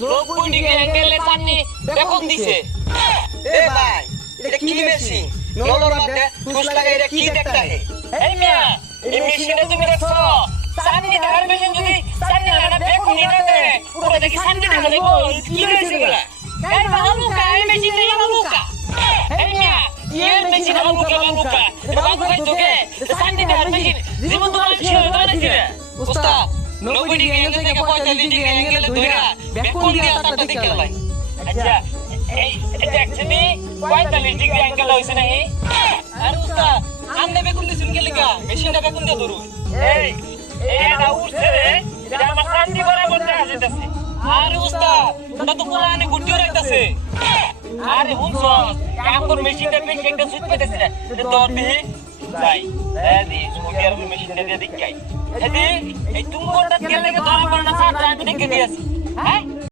90 degree অ্যাঙ্গেলে টানি beacon দিছে। এ ভাই এটা কি মেশিন নলর মধ্যে পুশ লাগাই এটা কি দেখতা হে এই মিয়া এই মেশিনটা তুমি দেখছো? সানি ঢাকার মেশিন যদি সানি ঢাকা বেকন না দে পুরো দেখি সানি ঢাকা দেবো কি হইছে এগুলা? এই বালুকা এই মেশিন নেই বালুকা। এই মিয়া এই মেশিন বালুকা এটা বালুকা তোকে সানি ঢাকার মেশিন জীবন তো মানুষ হয়ে গেছে রে উস্তাদ 90 ডিগ্রি অ্যাঙ্গেল থেকে 45 ডিগ্রি অ্যাঙ্গেলে ধইরা বেকন দিয়া তারটা দেখতে ভাই। আচ্ছা এই দেখছনি 45 ডিগ্রি অ্যাঙ্গেল হইছে নাকি? আর উস্তাদ আমনে বেকন দিছেন কি লাগা মেশিনটা বেকন দিয়া ধরুন। এই এটা উঠছে রে এটা আমার শান্তি বরাবর আসতেছে। আরে উস্তাদ ওটা তো পুরানে গুটিও রাখতাছে। আরে হুনছ কামর মেশিনটা বেশি একটা সুত পেতেছে না তোর দিহি যাই এই সুবিয়ার মেশিনটা দিয়ে দেখাই এই তুমরটা তেল থেকে ধরা পড়ে না স্যার আমি দেখে দিয়েছি হ্যাঁ